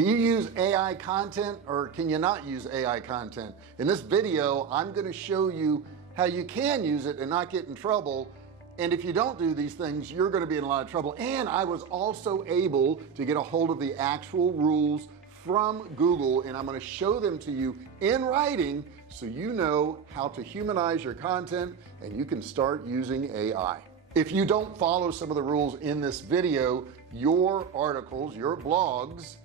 Can you use AI content or can you not use AI content? In this video I'm going to show you how you can use it and not get in trouble, and if you don't do these things you're going to be in a lot of trouble. And I was also able to get a hold of the actual rules from Google, and I'm going to show them to you in writing so you know how to humanize your content and you can start using AI. If you don't follow some of the rules in this video, your articles, your blogs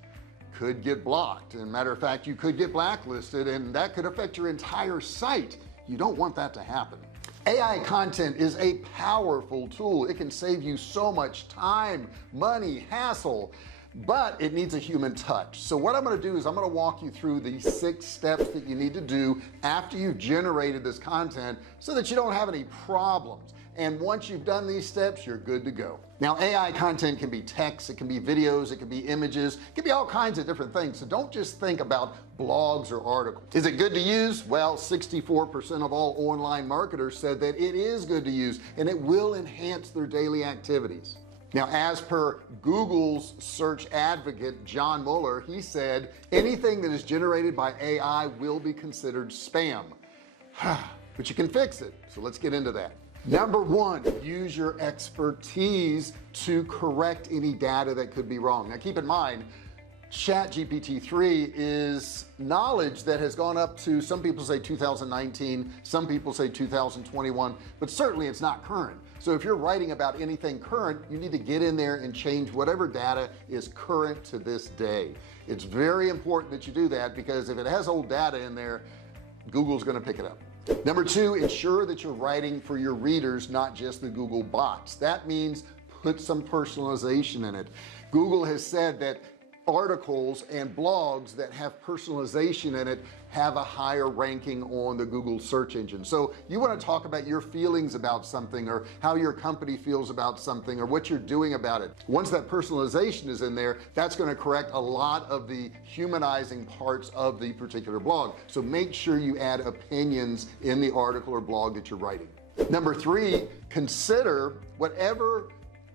could get blocked, and matter of fact you could get blacklisted, and that could affect your entire site. You don't want that to happen. AI content is a powerful tool. It can save you so much time, money, hassle, but it needs a human touch. So what I'm going to do is I'm going to walk you through the 6 steps that you need to do after you've generated this content so that you don't have any problems. And once you've done these steps you're good to go. Now AI content can be text, it can be videos, it can be images, it can be all kinds of different things. So don't just think about blogs or articles. Is it good to use? Well, 64% of all online marketers said that it is good to use and it will enhance their daily activities. Now, as per Google's search advocate John Mueller, he said anything that is generated by AI will be considered spam. But you can fix it, so let's get into that. Number 1, use your expertise to correct any data that could be wrong. Now keep in mind, ChatGPT 3 is knowledge that has gone up to, some people say 2019, some people say 2021, but certainly it's not current. So if you're writing about anything current, you need to get in there and change whatever data is current to this day. It's very important that you do that, because if it has old data in there, Google's going to pick it up. Number 2, ensure that you're writing for your readers, not just the Google bots. That means put some personalization in it. Google has said that articles and blogs that have personalization in it have a higher ranking on the Google search engine. So you want to talk about your feelings about something, or how your company feels about something, or what you're doing about it. Once that personalization is in there, that's going to correct a lot of the humanizing parts of the particular blog. So make sure you add opinions in the article or blog that you're writing. Number 3, consider whatever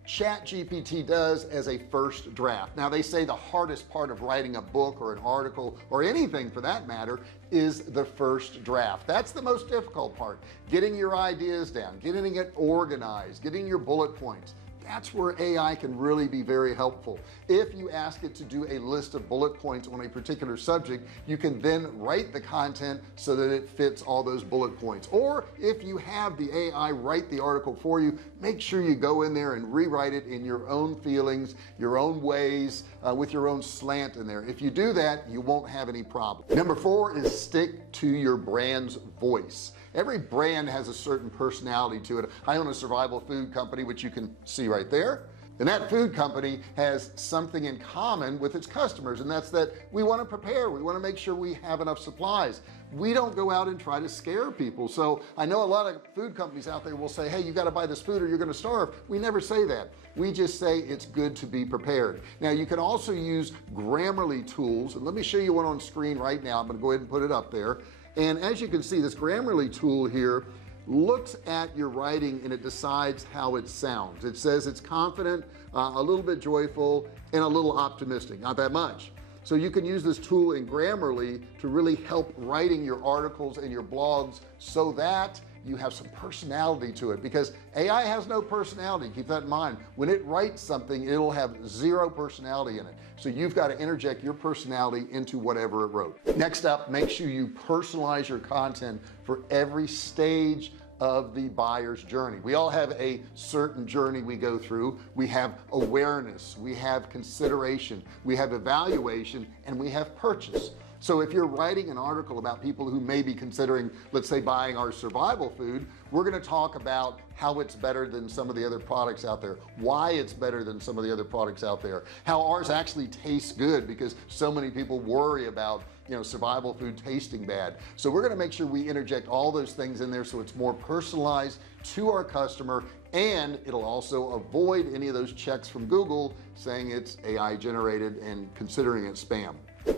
ChatGPT does as a first draft. Now they say the hardest part of writing a book or an article or anything for that matter is the first draft. That's the most difficult part, getting your ideas down, getting it organized, getting your bullet points. That's where AI can really be very helpful. If you ask it to do a list of bullet points on a particular subject, you can then write the content so that it fits all those bullet points. Or if you have the AI write the article for you, make sure you go in there and rewrite it in your own feelings, your own ways, with your own slant in there. If you do that, you won't have any problem. Number 4 is stick to your brand's voice. Every brand has a certain personality to it. I own a survival food company, which you can see right there, and that food company has something in common with its customers, and that's that we want to prepare, we want to make sure we have enough supplies. We don't go out and try to scare people. So I know a lot of food companies out there will say, hey, you got to buy this food or you're going to starve. We never say that. We just say it's good to be prepared. Now you can also use Grammarly tools, and let me show you one on screen right now. I'm going to go ahead and put it up there. And as you can see, this Grammarly tool here looks at your writing and it decides how it sounds. It says it's confident, a little bit joyful, and a little optimistic, not that much. So you can use this tool in Grammarly to really help writing your articles and your blogs so that you have some personality to it, because AI has no personality. Keep that in mind. When it writes something, it'll have 0 personality in it. So you've got to interject your personality into whatever it wrote. Next up, make sure you personalize your content for every stage of the buyer's journey. We all have a certain journey we go through. We have awareness, we have consideration, we have evaluation, and we have purchase. So if you're writing an article about people who may be considering, let's say, buying our survival food, we're going to talk about how it's better than some of the other products out there, why it's better than some of the other products out there, how ours actually tastes good, because so many people worry about, you know, survival food tasting bad. So we're going to make sure we interject all those things in there so it's more personalized to our customer, and it'll also avoid any of those checks from Google saying it's AI generated and considering it spam.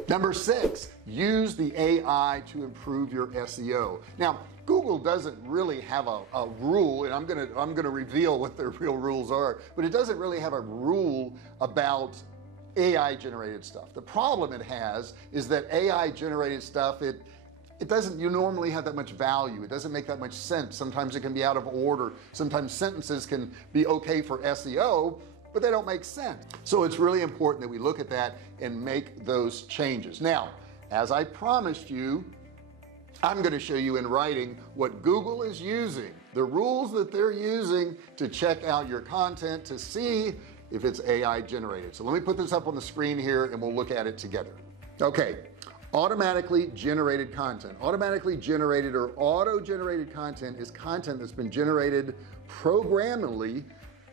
Number 6, use the AI to improve your SEO. Now Google doesn't really have a rule, and I'm gonna reveal what their real rules are, but it doesn't really have a rule about AI generated stuff. The problem it has is that AI generated stuff, it doesn't, you normally have that much value. It doesn't make that much sense. Sometimes it can be out of order. Sometimes sentences can be okay for SEO, but they don't make sense. So it's really important that we look at that and make those changes. Now, as I promised you, I'm going to show you in writing what Google is using, the rules that they're using to check out your content to see if it's AI generated. So let me put this up on the screen here and we'll look at it together. Okay, automatically generated content. Automatically generated or auto-generated content is content that's been generated programmably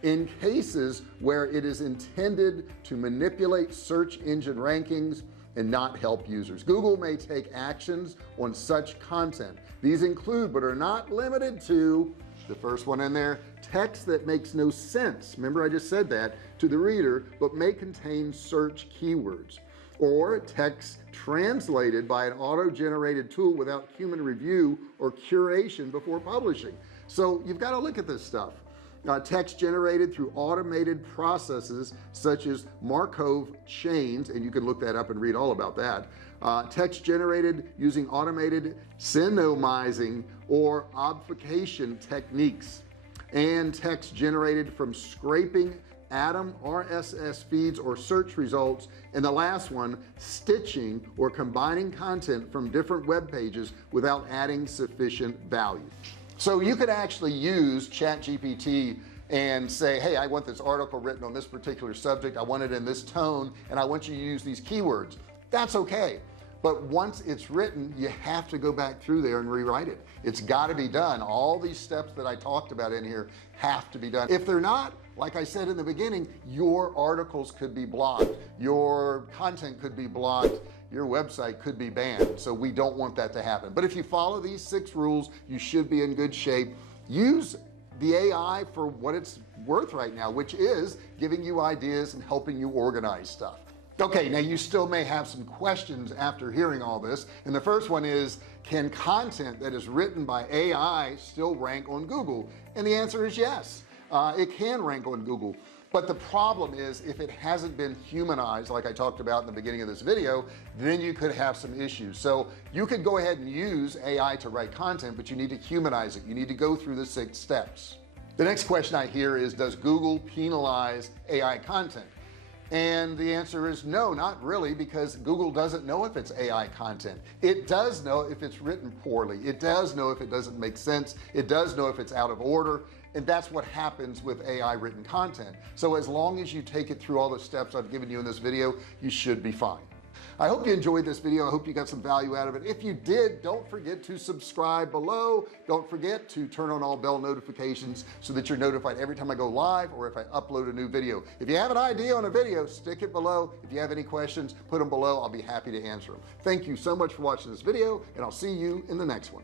in cases where it is intended to manipulate search engine rankings and not help users. Google may take actions on such content. These include, but are not limited to, the first one in there, text that makes no sense, remember I just said that, to the reader, but may contain search keywords, or text translated by an auto-generated tool without human review or curation before publishing. So you've got to look at this stuff. Text generated through automated processes such as Markov chains, and you can look that up and read all about that. Text generated using automated synonymizing or obfuscation techniques, and text generated from scraping Atom RSS feeds or search results, and the last one, stitching or combining content from different web pages without adding sufficient value. So you could actually use ChatGPT and say, hey, I want this article written on this particular subject, I want it in this tone, and I want you to use these keywords. That's okay, but once it's written, you have to go back through there and rewrite it. It's got to be done. All these steps that I talked about in here have to be done. If they're not, like I said in the beginning, your articles could be blocked, your content could be blocked, your website could be banned. So we don't want that to happen. But if you follow these 6 rules, you should be in good shape. Use the AI for what it's worth right now, which is giving you ideas and helping you organize stuff. Okay, now you still may have some questions after hearing all this, and the first one is, can content that is written by AI still rank on Google? And the answer is yes. It can rank on Google, but the problem is if it hasn't been humanized, like I talked about in the beginning of this video, then you could have some issues. So you could go ahead and use AI to write content, but you need to humanize it. You need to go through the 6 steps. The next question I hear is, does Google penalize AI content? And the answer is no, not really, because Google doesn't know if it's AI content. It does know if it's written poorly. It does know if it doesn't make sense. It does know if it's out of order. And that's what happens with AI written content. So as long as you take it through all the steps I've given you in this video, you should be fine. I hope you enjoyed this video. I hope you got some value out of it. If you did, don't forget to subscribe below. Don't forget to turn on all bell notifications so that you're notified every time I go live or if I upload a new video. If you have an idea on a video, stick it below. If you have any questions, put them below. I'll be happy to answer them. Thank you so much for watching this video, and I'll see you in the next one.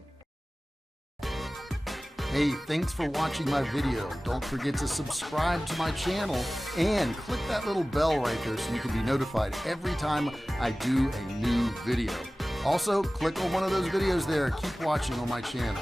Hey, thanks for watching my video. Don't forget to subscribe to my channel and click that little bell right there so you can be notified every time I do a new video. Also, click on one of those videos there. Keep watching on my channel.